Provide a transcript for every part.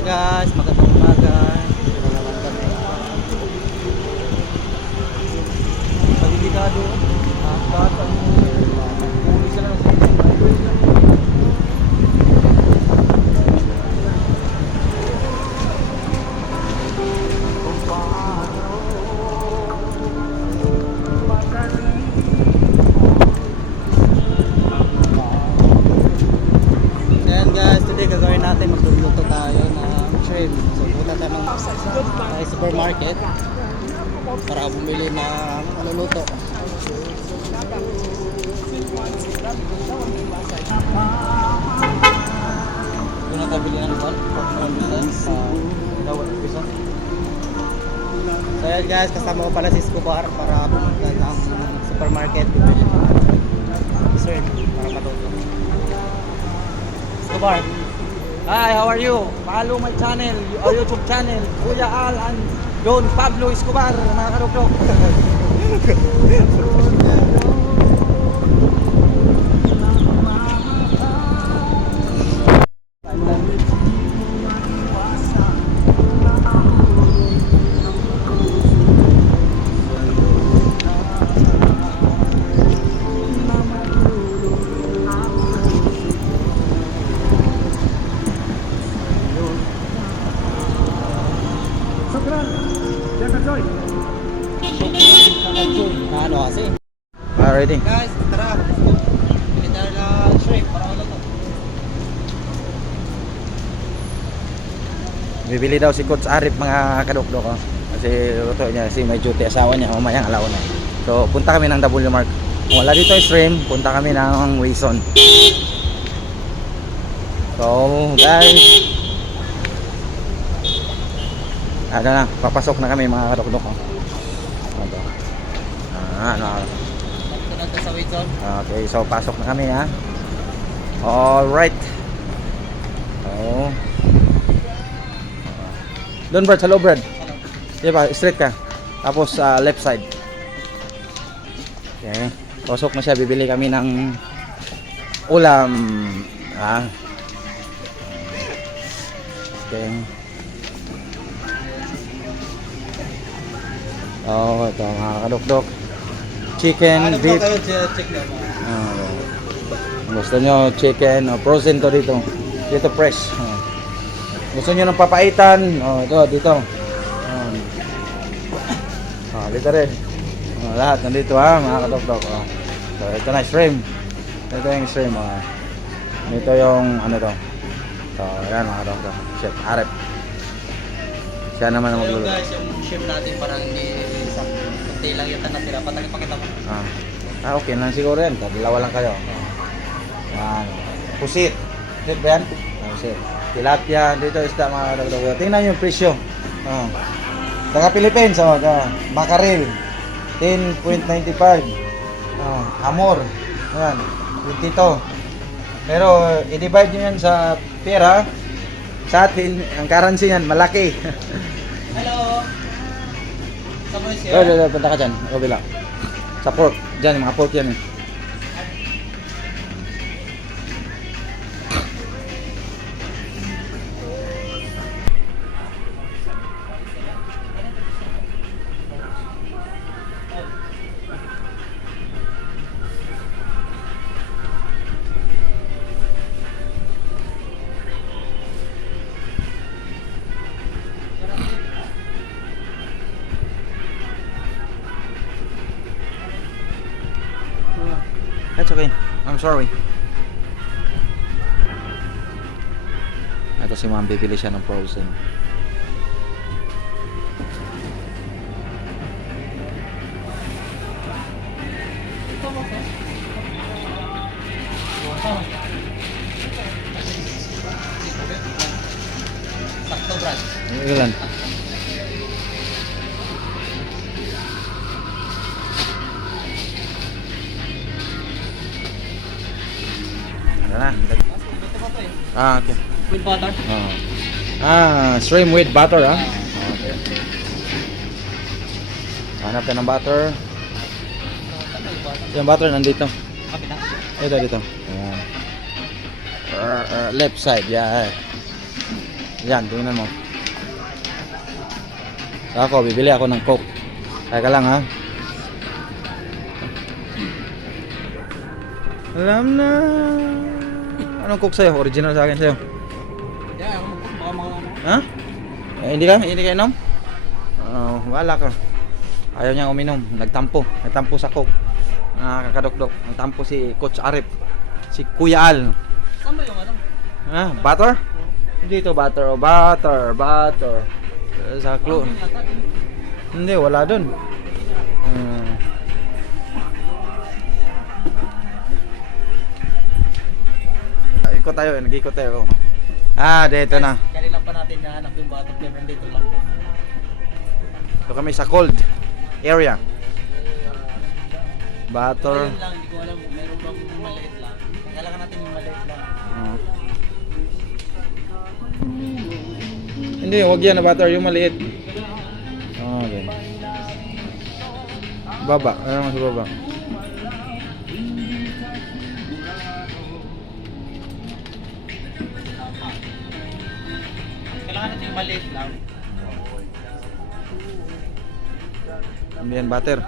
Hi guys, magandang umaga. Delikado. Bata mo. Pulis na lang sa Ayan guys, today gagawin natin, magluluto tayo ng shrimp. So punta tayo ng supermarket para bumili ng maluluto. Doon na tayo bili ng one, 41 pesos. So ayan guys, kasama ko pala si Escobar para pumunta ng supermarket bumili ng shrimp para matuto. Escobar, hi, how are you? Follow my channel, our YouTube channel, Kuya Al and Don Pablo Escobar, mga karukdok. Ano kasi? Ready? Guys, tara. Bili tayo ng shrimp para ulo to. Bibili daw si Coach Arif mga kadukdok oh. Kasi luto niya si may duty asawa niya mamayang alaw na. So punta kami ng W Mark. Kung wala dito ay shrimp, punta kami ng Wilson. So guys, ano na, papasok na kami mga kadukdok oh. Ano? Tunod ka sa Wilson. Okay, so pasok na kami ha. Alright. Oh. Doon Brad, hello Brad. Diba, straight ka. Tapos left side. Okay. Pasok na siya, bibili kami ng ulam. Okay. Oh, ito mga kadukdok. Chicken, beef. Gusto nyo chicken, frozen to dito. Dito fresh. Gusto nyo ng papaitan, ito, dito. Dito rin. Lahat nandito ha, mga kadokdok. So, ito na shrimp. Ito yung shrimp. Ito yung ano to. So, ayan mga kadokdok. Chef Arep. Siya naman ang magluluto. Guys, yung shrimp natin parang hindi kunti lang yung natira. Pakita mo. Okay lang siguro yan. Dalawa lang kayo. Yan. Pusit. Pusit ba yan? Pusit. Tilapia. Dito isda mga kadokdok. Tingnan yung presyo. Taga Philippines. Makaril. 10.95. Amor. Yan. 22. Pero i-divide nyo yan sa pera. Sa atin, ang currency yan, malaki. Hello. Someone is here? Punta ka dyan. Kabila. Sa pork. Dyan, yung mga pork yan. That's okay. I'm sorry. Ito si ma'am, bibili siya ng frozen. Sakto, Brad. Ilan? Okay. With butter? Shrimp with butter, ha? Okay. Hanap ka ng butter. Yung butter nandito. Ito, dito. Ayan. Left side, yeah. Yan, tingnan mo. So ako, bibili ako ng Coke. Kaya ka lang ha. Alam na. Anong Coke sa'yo? Original sa akin sa'yo. Yeah, baka mga ano. Ha? Hindi ka inom? Wala ka. Ayaw niyang uminom. Nagtampo sa Coke. Kakadokdok. Nagtampo si Coach Arif. Si Kuya Al. Saan ba yung ano? Ha? Butter? Hindi ito butter. Butter. Sa clue. Hindi, wala dun. Ikot tayo, nag-ikot tayo. Dito na. Kanina pa natin nahanap yung bottle flavor dito lang. Ito kami sa cold area. Butter. Ayun lang, hindi ko alam kung meron bang maliit lang. Kailangan natin yung maliit lang. Hindi, wag yan na butter, yung maliit. Okay. Baba, ano naman sa baba? Kailangan natin yung maliit lang. Ano yan, butter?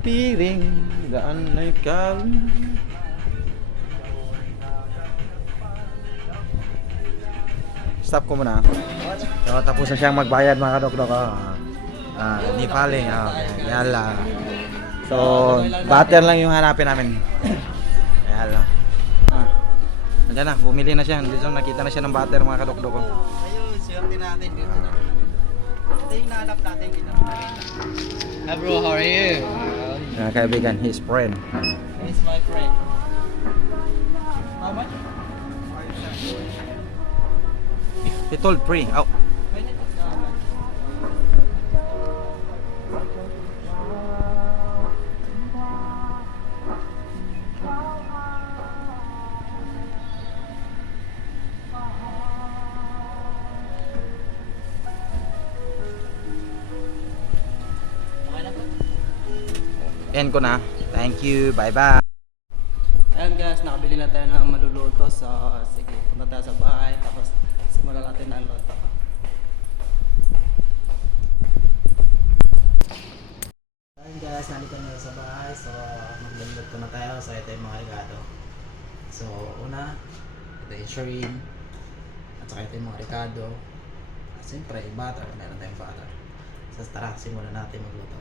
Piring, daan na ikaw. Stop ko muna. So, tapos na siyang magbayad mga kadokdok. Ni Paling. Yan lang. So, butter lang yung hanapin namin. Yan lang. Nandiyan na, bumili na siya. Dito nakita na siya ng butter mga kadokdok. Ayun, swerte natin dito. Ito yung nahanap natin dito. Hi bro, how are you? Kaibigan, his friend. He's my friend. How much? He told free. Oh. End ko na. Thank you. Bye-bye. Ayan guys, nakabili na tayo ng maluluto. So, sige, punta tayo sa bahay. Tapos, simulan natin ang luto. Ayan guys, nandito na sa bahay. So, magluluto na tayo. So, ito yung mga regalo. So, una, ito yung shrimp. At saka ito yung mga regalo. At siyempre, butter. Meron tayong butter. So, tara, simulan natin magluto.